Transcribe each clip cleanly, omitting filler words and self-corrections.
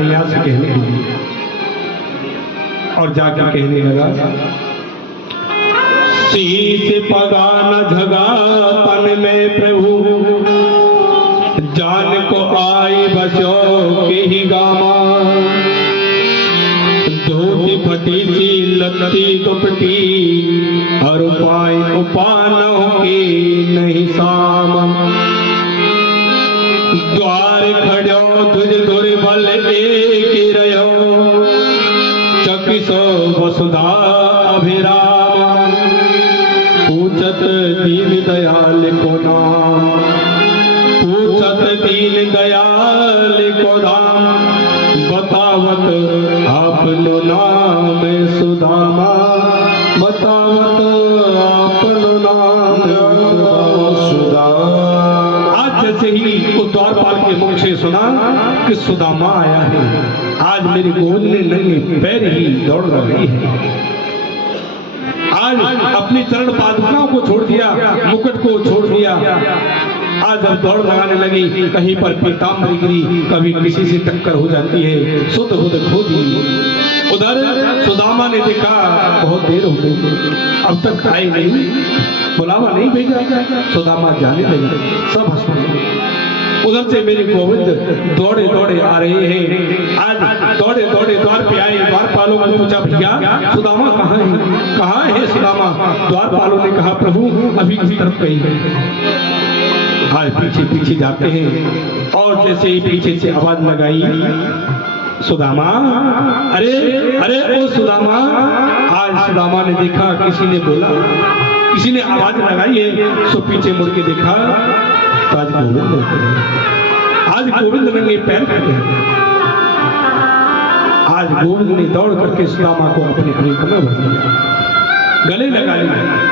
कन्हैया से कहने लगी और जाकर कहने लगा, शीश पगा न झगा तन में प्रभु, जान को आई बचो के ही गामा। धोती फटी सी लत्ती दुपटी, और उपानों की नहीं साम। द्वार खड़ो तुझ दुर्बल एक रहो, चकिसो वसुधा अभिराम। पूछत दीन दयाल को नाम, पूछत दीन दयाल को नाम। बतावत आपनो नाम सुदामा, बतावत आपनो नाम सुदामा। आज जैसे ही उस द्वारपाल के मुख से सुना कि सुदामा आया है, आज मेरी गोद में नंगे पैर ही दौड़ रही है। आज अपनी चरण पादुकाओं को छोड़ दिया, मुकुट को छोड़ दिया, आज अब दौड़ लगाने लगी। कहीं पर पीताम्बरी गिरी, कभी किसी से टक्कर हो जाती है, सुध बुध खो दी। उधर सुदामा ने देखा बहुत देर हो गई, अब तक आए नहीं, बुलावा नहीं भेजा। सुदामा जाने लगा, सब हंस पड़े। उधर से मेरे गोविंद दौड़े दौड़े आ रहे हैं। आज दौड़े दौड़े द्वार पे आए। द्वारपालों को पूछा, भैया सुदामा कहाँ है, कहाँ है सुदामा? द्वारपालों ने कहा, प्रभु अभी किसी तरफ गई है। आज पीछे पीछे जाते हैं और जैसे ही पीछे से आवाज लगाई, सुदामा, अरे अरे ओ सुदामा। आज सुदामा ने देखा किसी ने बोला, किसी ने आवाज लगाई है, सो पीछे मुड़ के देखा तो आज गोविंद, आज गोविंद नंगे पैर खड़े हैं। आज गोविंद ने दौड़ करके सुदामा को अपने अंक में भर लिया, गले लगा लिया।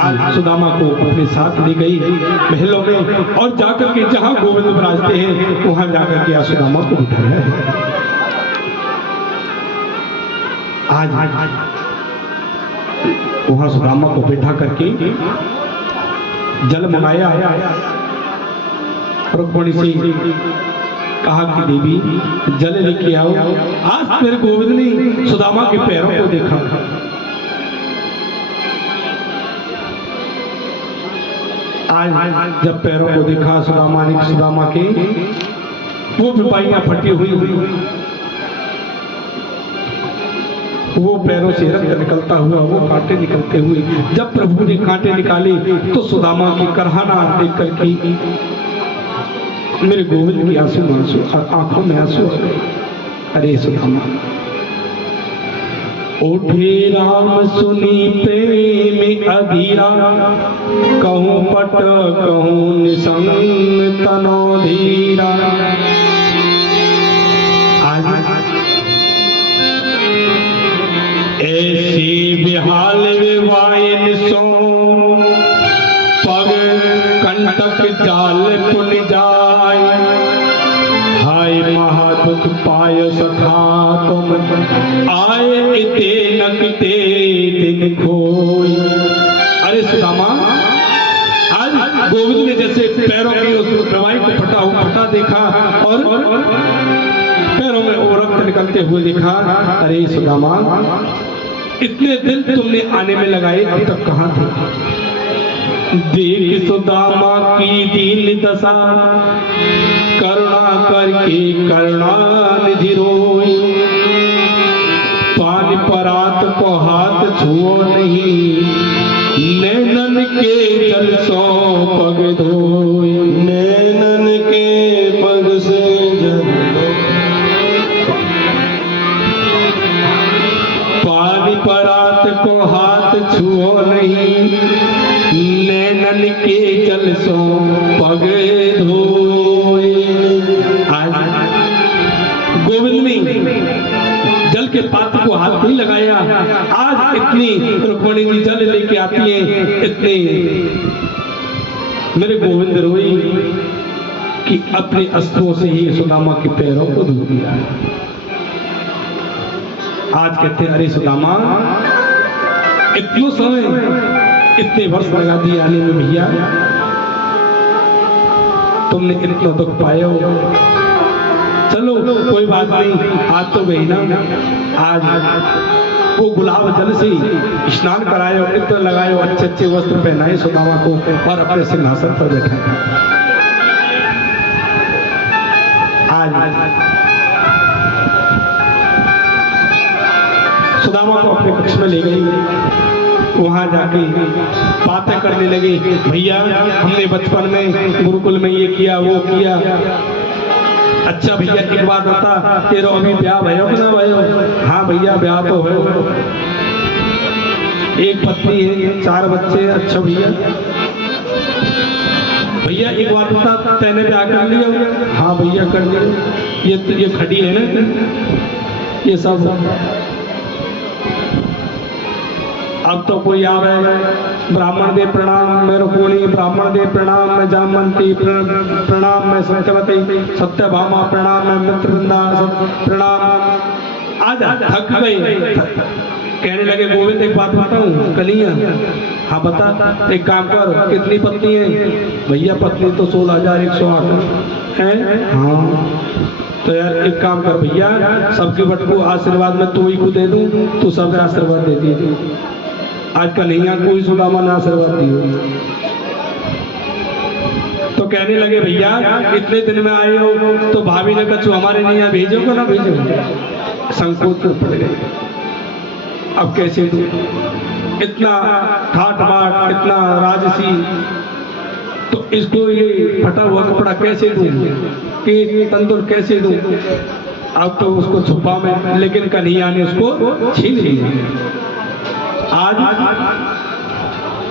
आज सुदामा को अपने साथ ले गई महलों में और जाकर के जहां गोविंद विराजते हैं वहां जाकर के सुदामा को बिठाया है। आज वहां सुदामा को बैठा करके जल मंगाया। रुक्मिणी से कहा कि देवी जल लेके आओ। आज मेरे गोविंद ने सुदामा के पैरों को देखा। आज जब पैरों को देखा सुदामा ने, सुदामा के वो पिपाइयां फटी हुई, वो पैरों से रक्त निकलता हुआ, वो कांटे निकलते हुए, जब प्रभु ने कांटे निकाले तो सुदामा की करहाना देख करके मेरे गोविंद की आंखों में आंसू आ गए। अरे सुदामा, उठे राम सुनी प्रेम अधीरा, कहूँ पट कहूँ निसंग तनो धीरा। ऐसी बिहाल वायन सो, पग कंटक जाल पुन जाय। हाय महादुख पाय सखा तुम, आए इते नकते दिन खोई। अरे सुदामा, आज गोविंद ने जैसे पैरों की उस दवाई को फटा देखा और पैरों में वो रक्त निकलते हुए देखा। अरे सुदामा, इतने दिन तुमने आने में लगाए, अब तक कहाँ थे? देख सुदामा की दीन दशा, करुणा करके करुणा निधि रोई। पान परात को हाथ छुओ नहीं, नैनन के जल सो पग धोई। नैनन के पग से जल परात को हाथ छुओ नहीं, नैनन के जल सो पग धोए। आज गोविंद ने जल के पात्र को हाथ नहीं लगाया। आज इतनी रुक्मिणी जी जल लेके आती है, इतने मेरे गोविंद रोई कि अपने अस्त्रों से ही सुदामा के पैरों को धो दिया। आज कहते हैं, अरे सुदामा, इतने समय इतने वर्ष लगा दिए आने में भैया, तुमने इतना दुख पाए हो। चलो कोई बात नहीं, आज तो गई ना, आज वो गुलाब जल से स्नान करायो, इत्र लगायो, अच्छे अच्छे वस्त्र पहनाए सुदामा को और अपने सिंहासन पर बैठाए। आज सुदामा को अपने कक्ष में ले गई, वहां जाके बातें करने लगी। भैया हमने बचपन में गुरुकुल में ये किया वो किया। अच्छा भैया एक बात बता, तेरा अभी ब्याह भयो कि ना भयो? हाँ भैया ब्याह तो है, एक पत्नी है, 4 बच्चे। अच्छा भैया भैया एक बात बता, तैने ब्याह कर लिया? हाँ भैया कर लिया। ये खड़ी है ना, ये सब अब तो कोई आ रहा है, ब्राह्मण दे प्रणाम, मैं रुक्मिणी, ब्राह्मण दे प्रणाम, मैं जामवंती प्रणाम, मैं संचवती, सत्यभामा प्रणाम, मैं मित्रवृंदा प्रणाम। आज थक गए, कहने लगे गोविंद एक बात बताऊं कन्हैया? हाँ बता। एक काम कर, कितनी पत्नी है? भैया पत्नी तो 16,108 है। हाँ तो यार एक काम कर भैया, सबके बट को आशीर्वाद में तू ही को दे दूं, तू सबका आशीर्वाद दे दिए। आज कन्हैया कोई सुदामा ने आशीर्वाद दिए। तो कहने लगे भैया इतने दिन में आए हो तो भाभी ने कहा हमारे नहीं यहाँ भेजो को ना भेजो? संकोच में पड़ गए, अब कैसे दूं? इतना ठाट बाट, इतना राजसी, तो इसको ये फटा हुआ कपड़ा कैसे दूं, कि तंदुर कैसे दूं? अब तो उसको छुपा में, लेकिन कन्हैया ने उसको छीन लिया। आज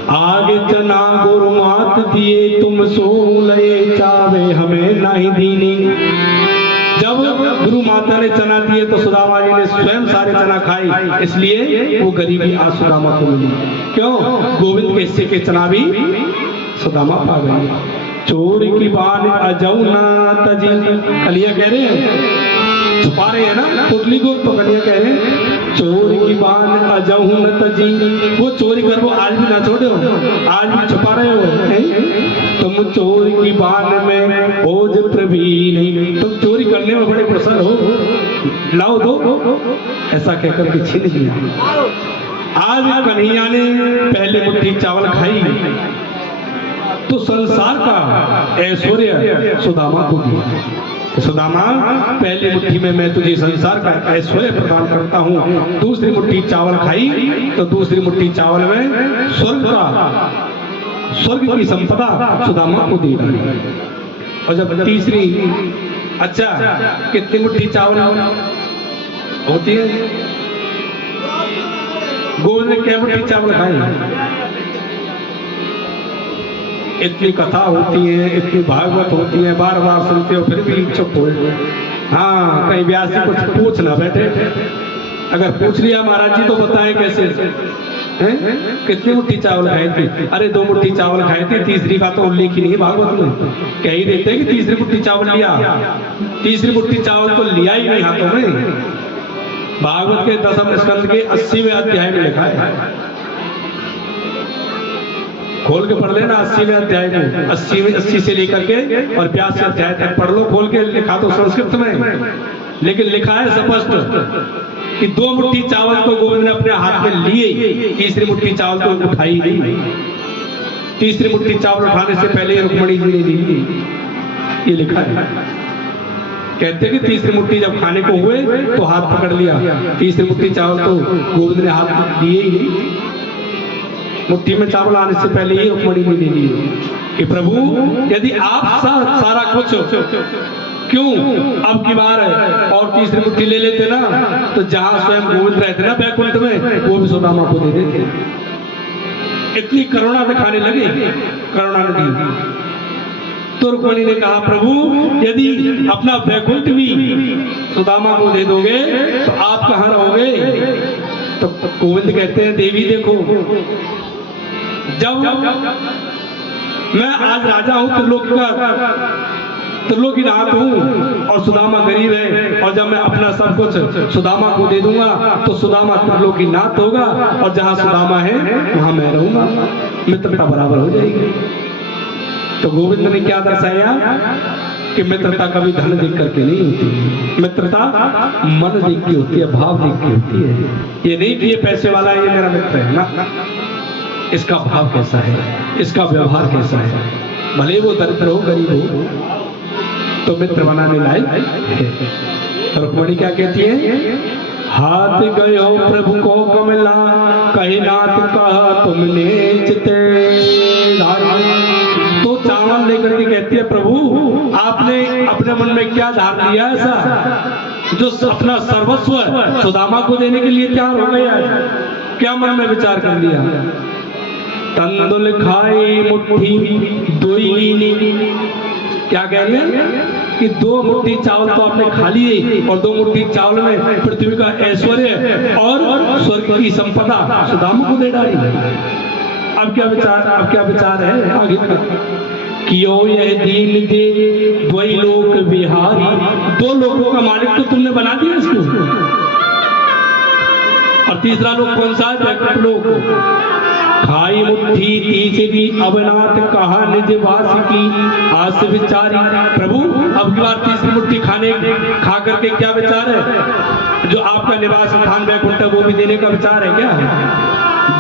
आगे चना गुरुमात दिए तुम सोलए चावे हमें नहीं दीनी। जब गुरु माता ने चना दिए तो सुदामा जी ने स्वयं सारे चना खाए, इसलिए वो गरीबी आज सुदामा को मिली। क्यों? गोविंद के हिस्से के चना भी सुदामा पा गए। चोर की बान अजौना तजी, कन्हैया कह रहे हैं, छुपा रहे हैं ना पुतली को, तो कन्हैया कह रहे हैं चोर की बान अजौन तजी, वो चोरी कर वो आज भी ना छोड़ो, आज भी छुपा रहे हो। तुम चोर की बान में ओज प्रवीण, तुम चोरी करने में बड़े प्रसन्न हो, लाओ दो, ऐसा कहकर के छीन लिया। आज कन्हैया ने पहले मुट्ठी चावल खाई तो संसार का ऐश्वर्य सुदामा को दिया। सुदामा पहली मुट्ठी में मैं तुझे संसार का ऐश्वर्य प्रदान करता हूँ। दूसरी मुट्ठी चावल खाई तो दूसरी मुट्ठी चावल में स्वर्ग की संपदा सुदामा को दी गई। और जब तीसरी, अच्छा कितनी मुट्ठी चावल होती है? गोविंद ने क्या मुट्ठी चावल खाई? इतनी कथा होती है, इतनी भागवत होती है, बार बार सुनते हो फिर भी चुप हो। हाँ कहीं व्यास जी कुछ पूछ ना बैठे, अगर पूछ लिया महाराज जी तो बताएं कैसे हैं? कितनी मुट्ठी चावल खाए थे? अरे 2 मुट्ठी चावल खाए थे, तीसरी का तो उल्लेख ही नहीं भागवत में। कह ही देते कि तीसरी मुट्ठी चावल लिया, तीसरी मुट्ठी चावल तो लिया ही नहीं हाथों में। भागवत के 10वें स्कंद के 80वें अध्याय में लिखा है, खोल के पढ़ लेना 80वें अध्याय को, 80 से लेकर के और 82 अध्याय तक पढ़ लो खोल के। लिखा तो संस्कृत में, लेकिन लिखा है स्पष्ट कि 2 मुट्ठी चावल तो गोविंद ने अपने हाथ में लिए, तीसरी मुट्ठी चावल तो उठाई नहीं। तीसरी मुट्ठी चावल उठाने से पहले रुक्मिणी जी ने ली, ये लिखा है। कहते कि तीसरी मुट्ठी जब खाने को हुए तो हाथ पकड़ लिया, तीसरी मुट्ठी चावल तो गोविंद ने हाथ दिए ही नहीं। मुट्ठी में चावल आने से पहले ही रुक्मिणी ने ले लिए कि प्रभु यदि आप सारा कुछ क्यों अब की बार और तीसरी मुट्ठी ले लेते ना, तो जहां स्वयं गोविंद रहते ना बैकुंठ में, वो भी सुदामा को दे देते। इतनी करुणा दिखाने लगे, करुणा नदी। तो रुक्मिणी ने कहा प्रभु यदि अपना बैकुंठ भी सुदामा को दे दोगे तो आप कहाँ रहोगे? तो गोविंद कहते हैं देवी देखो, जब मैं आज राजा हूं त्रिलोकीनाथ हूं और सुदामा गरीब है, और जब मैं अपना सब कुछ सुदामा को दे दूंगा तो सुदामा त्रिलोकीनाथ होगा, और जहां सुदामा है वहां मैं रहूंगा, मित्रता बराबर हो जाएगी। तो गोविंद ने क्या दर्शाया कि मित्रता कभी धन देख करके नहीं होती, मित्रता मन देख के होती है, भाव देख के होती है। ये नहीं कि ये पैसे वाला है, ये मेरा मित्र है ना, इसका भाव कैसा है, इसका व्यवहार कैसा है, भले वो दरिद्र हो गरीब हो तो मित्र बनाने लायक है। रुक्मणी क्या कहती है, हाथ गयो प्रभु को कमला, कहे नाथ कहा तुमने चिते धारी। तो चावल लेकर के कहती है, प्रभु आपने अपने मन में क्या धार लिया ऐसा जो अपना सर्वस्व सुदामा को देने के लिए तैयार हो गया है, क्या मन में विचार कर लिया। तंदुल खाई मुट्ठी दोईनी, क्या कह रहे हैं कि 2 मुट्ठी चावल तो आपने खा लिए और 2 मुट्ठी चावल में पृथ्वी का ऐश्वर्य और स्वर्ग की संपदा सुदामा को दे डाली। अब क्या विचार है आगे का, क्यों यह दीन दे द्वै लोक विहारी, 2 लोकों का मालिक तो तुमने बना दिया इसको। और तीसरा लोक कौन सा है, लोक खाई मुट्ठी तीसरी अवनाथ कहा निज वास की आस विचारी। प्रभु अब की बार तीसरी मुट्ठी खा करके क्या विचार है, जो आपका निवास स्थान वैकुंठ है वो भी देने का विचार है क्या।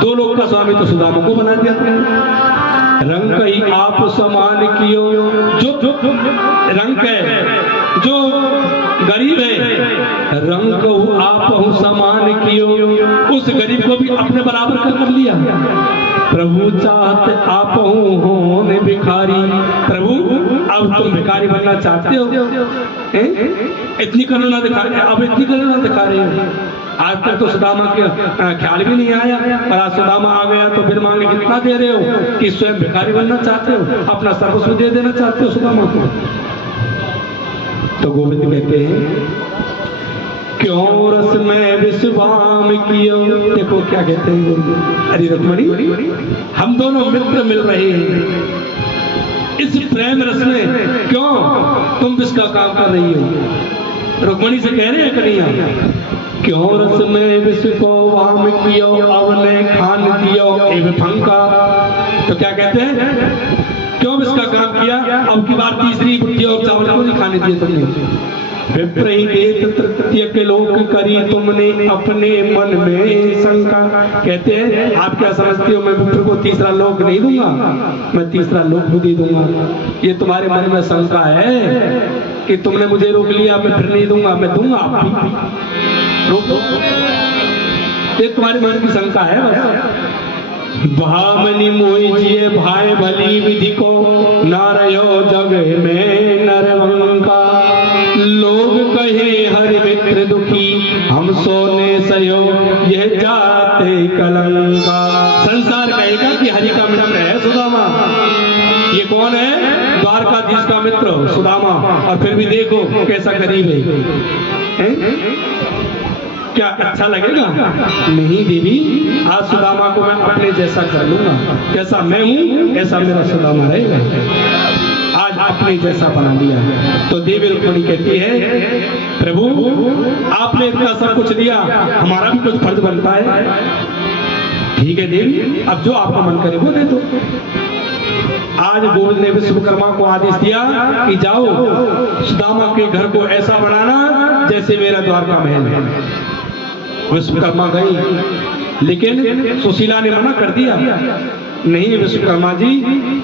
2 लोग का स्वामी तो सुदामा को बना दिया तुमने। रंग ही आप समान कियो, जो रंग है जो गरीब है, रंग को आप समान कियो, उस गरीब को भी अपने बराबर कर लिया। प्रभु चाहत आप हो ने भिखारी, प्रभु अब तुम भिखारी बनना चाहते हो, इतनी करुणा दिखा रहे, अब इतनी करुणा दिखा रहे हो। आज तक तो सुदामा के ख्याल भी नहीं आया, और आज सुदामा आ गया तो बिन मांगे कितना दे रहे हो कि स्वयं भिखारी बनना चाहते हो, अपना सर्वस्व दे देना चाहते हो सुदामा को। तो गोविंद कहते हैं, क्यों रस में विश्वाम कियो। देखो क्या कहते हैं गोविंद, अरे रुक्मणी हम दोनों मित्र मिल रहे हैं, इस प्रेम रस में क्यों तुम विष का काम कर रही हो। रुक्मणी से कह रहे हैं कन्हैया, क्यों रस में विष को वाम कियो, अवने खान दियो एवं फंका। तो क्या कहते हैं, क्यों इसका काम किया, अब की बार तीसरी मुट्ठी और चावल को नहीं खाने दिए तुमने। विप्रही देत तृतीय के लोक करी तुमने अपने मन में शंका। कहते हैं आप क्या समझते हो मैं विप्र को तीसरा लोक नहीं दूंगा, मैं तीसरा लोक भी दे दूंगा। ये तुम्हारे मन में शंका है कि तुमने मुझे रोक लिया, मैं फिर नहीं दूंगा, मैं दूंगा आप रोको। ये तुम्हारे मन की शंका है बस। भामनी मोहिजिए भाई भली विधि को, नारयो जग में नरवंका। लोग कहे हरि मित्र दुखी, हम सोने सयो यह जाते कलंका। संसार कहेगा कि हरि का मित्र है सुदामा। ये कौन है, द्वारकाधीश का मित्र सुदामा, और फिर भी देखो कैसा गरीब है। क्या अच्छा लगेगा? नहीं देवी, आज सुदामा को मैं अपने जैसा कर लूंगा, जैसा मैं हूं ऐसा मेरा सुदामा रहेगा। आज अपने जैसा बना लिया। तो देवी रुक्मिणी कहती है, प्रभु आपने इतना सब कुछ दिया, हमारा भी कुछ फर्ज बनता है। ठीक है देवी, अब जो आपका मन करे वो दे दो। आज गोविंद ने विश्वकर्मा को आदेश दिया कि जाओ सुदामा के घर को ऐसा बनाना जैसे मेरा द्वारका महल है। विश्वकर्मा गई, लेकिन सुशीला ने मना कर दिया, नहीं विश्वकर्मा जी,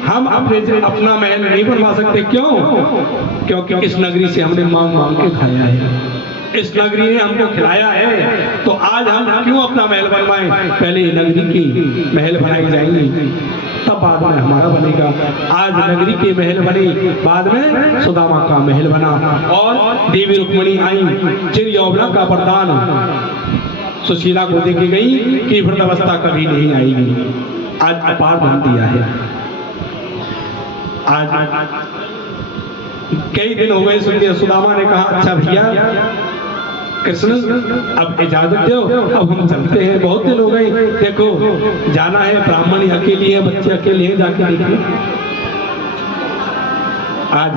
हम अपना महल नहीं बनवा सकते। क्यों? क्योंकि इस नगरी से हमने मांग मांग के खाया है, इस नगरी ने हमको खिलाया है, तो आज हम क्यों अपना महल बनवाएं? पहले नगरी की महल बनाई जाएंगी, तब बाद में हमारा बनेगा। आज नगरी के महल बने, बाद में सुदामा का महल बना। और देवी रुक्मिणी आई, चिर यौवना का वरदान सुशीला को देके गई कि वृद्धावस्था कभी नहीं आएगी। आज अपार धन दिया है। आज कई दिन हो गए सुनिए, सुदामा ने कहा अच्छा भैया कृष्ण अब इजाजत दो, अब हम चलते हैं, बहुत दिन हो गए, देखो जाना है, ब्राह्मणी अकेली है, बच्चे अकेले हैं, जाके देखिए। आज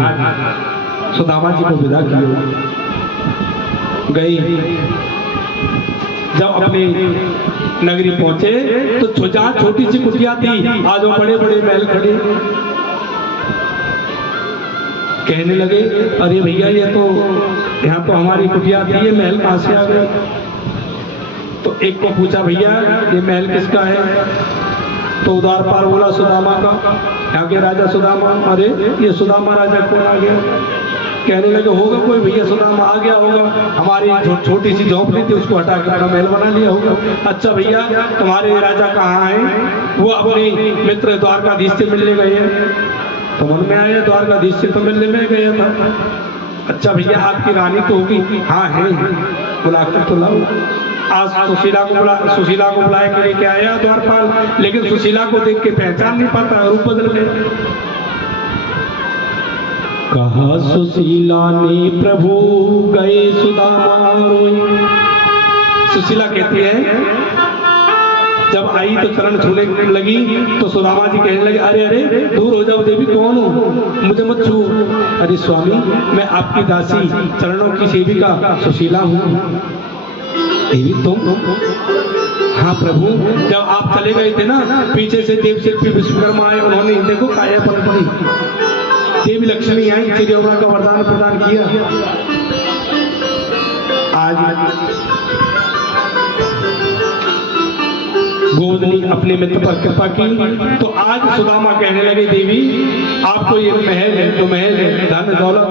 सुदामा जी को विदा किया, गई। जब अपनी नगरी पहुंचे तो जहां छोटी सी कुटिया थी, आज वो बड़े बड़े महल खड़े। कहने लगे अरे भैया ये तो यहाँ तो हमारी कुटिया थी, ये महल कहाँ से आ गया? तो एक को पूछा भैया ये महल किसका है? तो द्वारपाल बोला सुदामा का। यहाँ के राजा सुदामा। अरे ये सुदामा राजा कौन आ गया? कहने लगे होगा कोई भैया सुदामा आ गया होगा, हमारी छोटी सी झोंपड़ी थी उसको हटा के अपना महल बना लिया होगा। अच्छा भैया तुम्हारे राजा कहाँ हैं? वो अपनी मित्र द्वारकाधीश से मिलने गए हैं। तो मन में आया द्वारकाधीश से तो मिलने में गया था। अच्छा भैया आपकी रानी तो होगी? हाँ है, बुलाकर तो लाओ। आज सुशीला को बुलाए के लेके आया द्वारपाल, लेकिन सुशीला को देख के पहचान नहीं पाता, रूप बदल गया। कहा सुशीला ने प्रभु गए सुदामा रोई। सुशीला कहती है जब आई तो चरण छूने लगी तो सुदामा जी कहने लगे अरे अरे दूर हो जाओ देवी, कौन हो, मुझे मत छू। अरे स्वामी मैं आपकी दासी चरणों की सेविका सुशीला हूँ। देवी तुम? हाँ प्रभु, जब आप चले गए थे ना पीछे से देव शिल्पी विश्वकर्मा आए, उन्होंने देखो काया पलट पड़ी, देवी लक्ष्मी आई, चिरयोगा का वरदान प्रदान किया। आज गोविंद ने अपने मित्र पर कृपा की तो आज सुदामा कहने लगे देवी आपको ये महल है तो महल है, धन दौलत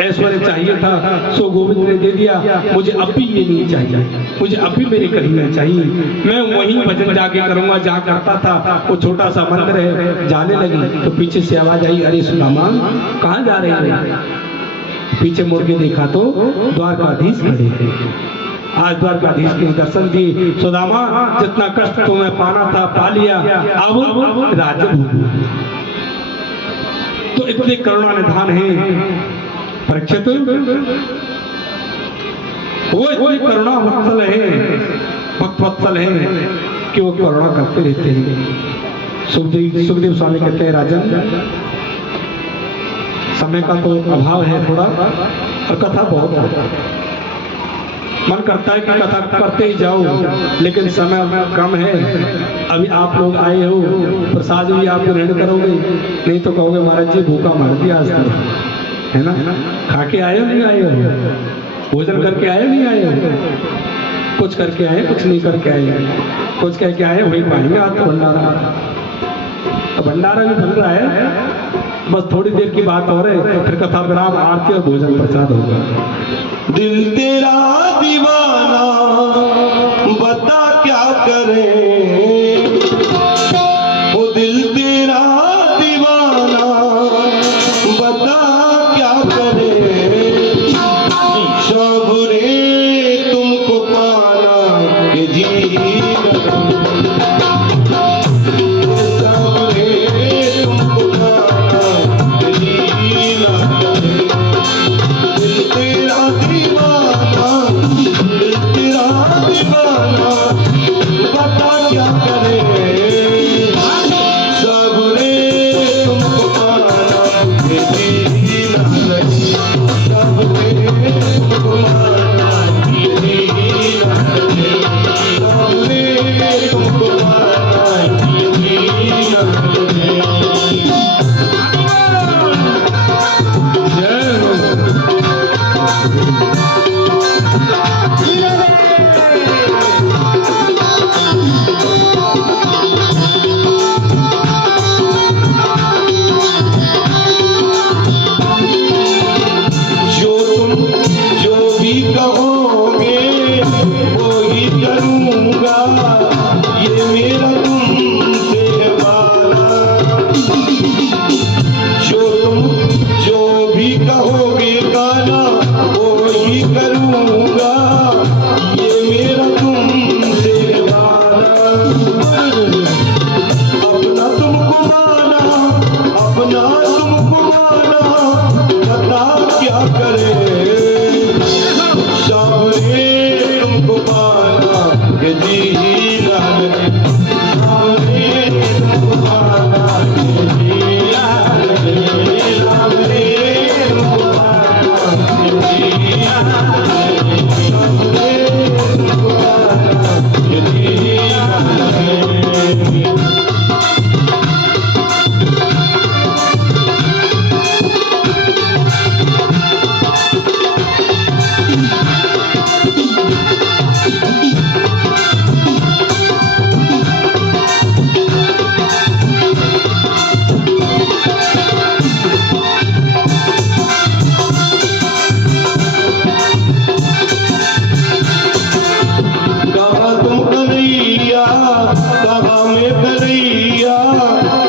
ऐश्वर्य चाहिए था सो गोविंद ने दे दिया, मुझे अब भी ये नहीं चाहिए, मुझे अब भी मेरे करीब चाहिए। मैं वहीं भजन जाके करूंगा जहाँ करता था, वो छोटा सा मंदिर है। जाने लगी तो पीछे से आवाज आई अरे सुदामा कहाँ जा रहे हैं? पीछे मुड़ के देखा तो द्वारकाधीश खड़े थे। आज द्वारकाधीश के दर्शन दिए। सुदामा जितना कष्ट तुम्हें पाना था पा लिया, अब राज्य तो इतने करुणा निधान है परीक्षित, वो इतने करुणा वत्सल है, भक्त वत्सल है कि वो करुणा करते रहते हैं। सुखदेव स्वामी कहते हैं राजन समय का तो अभाव है थोड़ा और कथा बहुत है, मन करता है कि कथा करते ही जाओ लेकिन समय कम है। अभी आप लोग आए हो, प्रसाद भी आप ग्रहण करोगे, नहीं तो कहोगे महाराज जी भूखा मार दिया आज तक, है ना? खा के आए हो नहीं आए हो? भोजन करके आए नहीं आए हो? कुछ करके आए, कुछ नहीं करके आए, कुछ कह के आए वही पाएंगे। आज तो भंडारा, तो भंडारा भी बन रहा है, बस थोड़ी देर की बात हो रही है, फिर कथा विराम आरती और भोजन प्रसाद होगा। दिल तेरा दीवाना बता क्या करे, वो दिल तेरा दीवाना बता क्या करे, सबरे तुमको पाना के जी भैया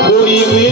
कोई